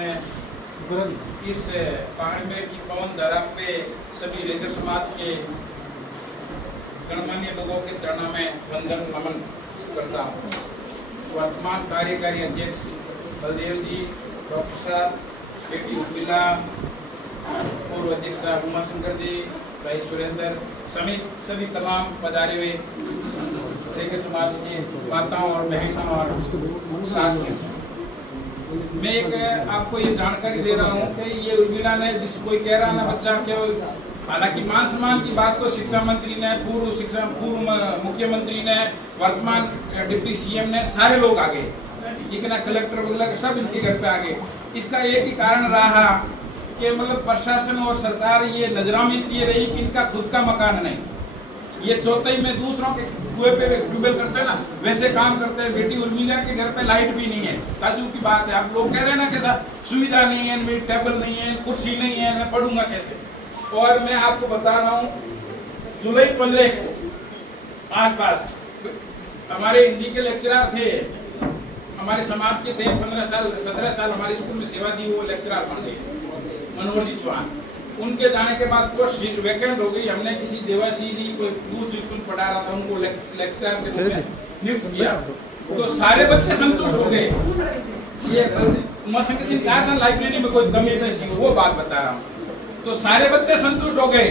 इस बाड़मेर की पवन धारा पे सभी रेजर समाज के गणमान्य लोगों के चरणों में वंदन नमन करता हूँ। वर्तमान कार्यकारी अध्यक्ष बलदेव जी, डॉक्टर साहब, बेटी उर्मिला, पूर्व अध्यक्ष साहब उमा शंकर जी, भाई सुरेंद्र समेत सभी तमाम पधारे हुए रेजर समाज के माताओं और बहनों और साथियों, मैं एक आपको ये जानकारी दे रहा हूँ कि ये उर्मिला ने जिस कोई कह रहा ना बच्चा के, हालांकि मान सम्मान की बात तो शिक्षा मंत्री ने, पूर्व मुख्यमंत्री ने, वर्तमान डिप्टी सीएम ने, सारे लोग आ गए, ठीक है ना, कलेक्टर वगैरह सब इनके घर पे आ गए। इसका एक ही कारण रहा कि मतलब प्रशासन और सरकार ये नजरों में इसलिए रही कि इनका खुद का मकान नहीं, ये चौथाई में दूसरों के कुएं पे ट्यूबवेल करते हैं ना, वैसे काम करते हैं। बेटी उर्मिला के घर पे लाइट भी नहीं है, ताजुब की बात है। आप लोग कह रहे हैं ना कैसा सुविधा नहीं है, मेरी टेबल नहीं है, कुर्सी नहीं है, मैं पढ़ूंगा कैसे। और मैं आपको बता रहा हूँ, जुलाई 15 को आसपास हमारे हिंदी के लेक्चरर थे, हमारे समाज के थे, 17 साल हमारे स्कूल में सेवा दी, वो लेक्चरर बन गए, मनोहर जी चौहान। उनके जाने के बाद पोस्ट वैकेंट हो गई। हमने किसी देवासी कोई दूसरी स्कूल पढ़ा रहा था, उनको लेक्चरर के रूप में नियुक्त किया, तो सारे बच्चे संतुष्ट हो गए। ये कहा था लाइब्रेरी में कोई कमी नहीं, वो बात बता रहा हूँ। तो सारे बच्चे संतुष्ट हो गए,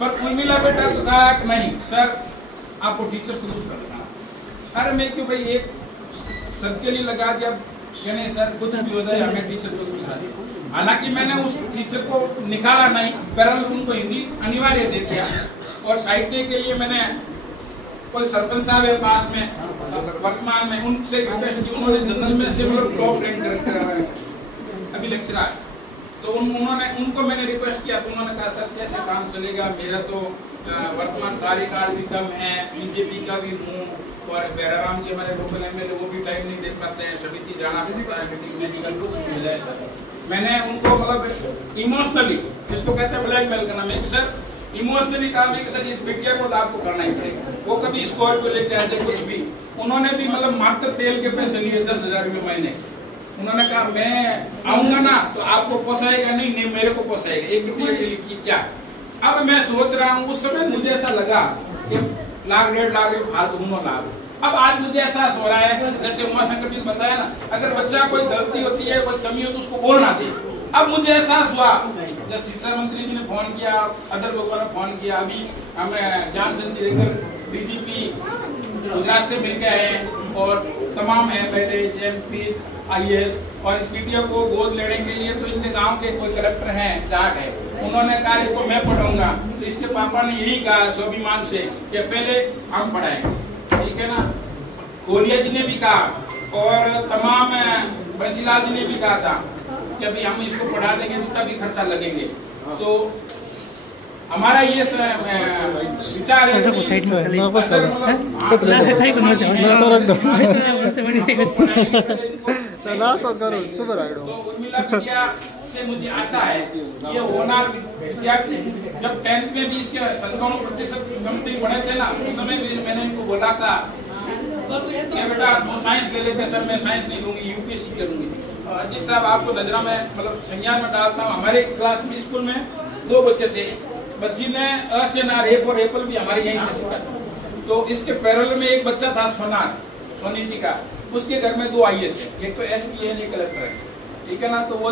पर उर्मिला बेटा तो कहा कि नहीं सर, आपको टीचर्स को दूसरा लगाना। अरे मैं क्यों भाई, एक सबके लिए लगा दिया, नहीं सर कुछ भी हो जाए, हमें टीचर को दूसरा दिया। हालांकि मैंने उस टीचर को निकाला नहीं, पैरल उनको हिंदी अनिवार्य दे दिया। और साहित्य के लिए मैंने कोई सरपंच साहब है पास में वर्तमान में, उनसे रिक्वेस्ट की, उन्होंने जनरल में से टॉप रैंक कर अभी लेक्चरर, तो उनको मैंने रिक्वेस्ट किया, तो उन्होंने कहा सर कैसे काम चलेगा, मेरा तो वर्तमान कार्यकाल भी कम है, बीजेपी का भी हूँ, और बैराराम जी हमारे लोकल एमएलए, वो भी टाइम नहीं दे पाते हैं, समिति जाना पड़ता है, मीटिंग में कुछ मिल जाए सर। मैंने उनको मतलब इमोशनली, जिसको कहते हैं ब्लैकमेल करना, मैं सर इमोशनली कहा कि सर इस बिटिया को तो आपको करना ही पड़ेगा। वो कभी स्कॉर्पियो लेके आते कुछ भी, उन्होंने भी मतलब मात्र तेल के पैसे लिए 10,000 रुपये महीने। उन्होंने कहा मैं आऊंगा ना तो आपको पोसाएगा नहीं, मेरे को पोसाएगा, एक बिटिया के लिए क्या। अब मैं सोच रहा हूँ, उस समय मुझे ऐसा लगा कि लाख 1.5 लाख फालतू हुनर लाभ। अब आज मुझे एहसास हो रहा है, जैसे उमा शंकर जी ने बताया ना, अगर बच्चा कोई गलती होती है, कोई कमी हो तो उसको बोलना चाहिए। अब मुझे एहसास हुआ, जब शिक्षा मंत्री जी ने फोन किया, अदर लोगों ने फोन किया, अभी हमें ज्ञान चंद डीजीपी गुजरात से मिलके आए, और तमाम एमएलए, एमपी, आईएएस, और इस वीडियो को गोद लेने के लिए तो इनके गांव के कोई कलेक्टर हैं, चार्ट है, उन्होंने कहा इसको मैं पढ़ाऊंगा। तो इसके पापा ने यही कहा स्वाभिमान से कि पहले हम पढ़ाएंगे, ठीक है ना। कोरिया जी ने भी कहा, और तमाम बंसीलाल जी ने भी कहा था कि अभी हम इसको पढ़ा देंगे, जितना भी खर्चा लगेंगे। तो हमारा ये विचार है उर्मिला बिटिया से मुझे आशा है ये होनहार विद्यार्थी, जब 10th में भी इसके 97% समथिंग पढ़े थे ना, उस समय भी मैंने इनको बोला था कि बेटा तो साइंस ले लेते, सर मैं साइंस नहीं लूंगी, यूपीएससी करूंगी। अध्यक्ष साहब आपको नजरा में मतलब संज्ञान में डालता हूँ, हमारे क्लास में स्कूल में 2 बच्चे थे, बच्ची ने अ से नार और एप्पल भी हमारे यहीं से सीखा। तो इसके पैरेलल में एक बच्चा था सोनार, सोनी जी का, उसके घर में 2 आईएएस है, एक तो एसपी है, एक कलेक्टर है, ठीक है ना। तो वो